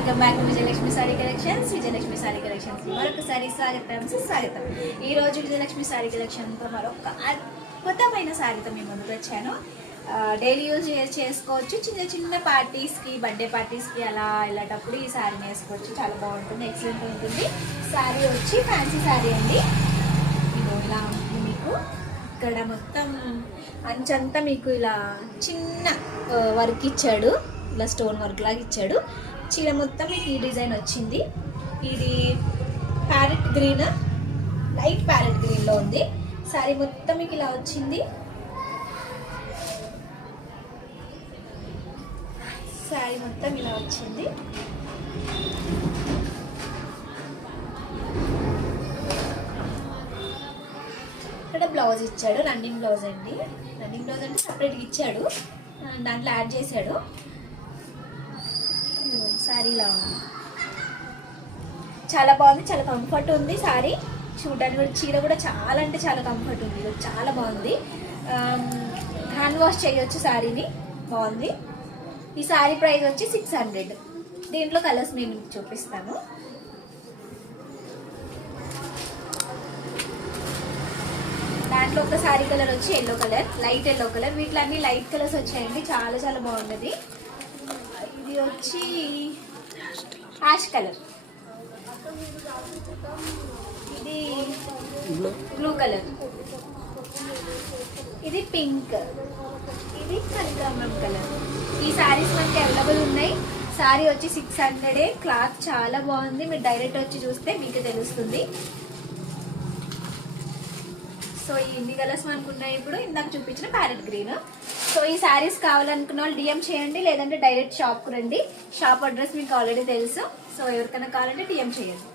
Welcome back to Vijayalakshmi sorry collections. Vijayalakshmi sorry collections మరొకసారి స్వాగతం. ఈ రోజు విజయలక్ష్మి సారీ కలెక్షన్తో మరొక అద్భుతమైన సారీతో మేము ముందుకు వచ్చాను. డైలీ యూజ్ చేసుకోవచ్చు, చిన్న చిన్న పార్టీస్కి, బర్త్డే పార్టీస్కి అలా వెళ్ళేటప్పుడు ఈ సారీని వేసుకోవచ్చు. చాలా బాగుంటుంది, ఎక్సలెంట్ ఉంటుంది. సారీ వచ్చి ఫ్యాన్సీ సారీ అండి. ఇది ఇలా ఉంటుంది. మీకు ఇక్కడ మొత్తం అంచంతా మీకు ఇలా చిన్న వర్క్ ఇచ్చాడు, ఇలా స్టోన్ వర్క్ లాగా ఇచ్చాడు. చీర మొత్తం మీకు ఈ డిజైన్ వచ్చింది. ఇది ప్యారెట్ గ్రీన్, లైట్ ప్యారెట్ గ్రీన్లో ఉంది. సారీ మొత్తం మీకు ఇలా వచ్చింది. సారీ మొత్తం ఇలా వచ్చింది. ఇక్కడ బ్లౌజ్ ఇచ్చాడు, రన్నింగ్ బ్లౌజ్ అండి. రన్నింగ్ బ్లౌజ్ అంటే సపరేట్గా ఇచ్చాడు, దాంట్లో యాడ్ చేశాడు. సారీ ఇలా ఉంది, చాలా బాగుంది, చాలా కంఫర్ట్ ఉంది. సారీ చూడడానికి కూడా, చీర కూడా చాలా అంటే చాలా కంఫర్ట్ ఉంది, చాలా బాగుంది. హ్యాండ్ వాష్ చేయొచ్చు సారీని, బాగుంది. ఈ సారీ ప్రైస్ వచ్చి 600. దీంట్లో కలర్స్ నేను చూపిస్తాను. దాంట్లో ఒక సారీ కలర్ వచ్చి yellow colour, light yellow colour. వీటిలో అన్ని లైట్ కలర్స్ వచ్చాయండి, చాలా చాలా బాగున్నది. ఇది వచ్చి యాష్ కలర్, ఇది బ్లూ కలర్, ఇది పింక్, ఇది కనకాంబరం కలర్. ఈ సారీస్ మనకి అవైలబుల్ ఉన్నాయి. సారీ వచ్చి 600. క్లాత్ చాలా బాగుంది, మీరు డైరెక్ట్ వచ్చి చూస్తే మీకు తెలుస్తుంది. సో ఈ ఇన్ని కలర్స్ మనకు ఉన్నాయి. ఇప్పుడు ఇందాక చూపించిన ప్యారెట్ గ్రీన్. సో ఈ శారీస్ కావాలనుకున్న వాళ్ళు డిఎం చేయండి, లేదంటే డైరెక్ట్ షాప్కు రండి. షాప్ అడ్రస్ మీకు ఆల్రెడీ తెలుసు. సో ఎవరికైనా కావాలంటే డిఎం చేయండి.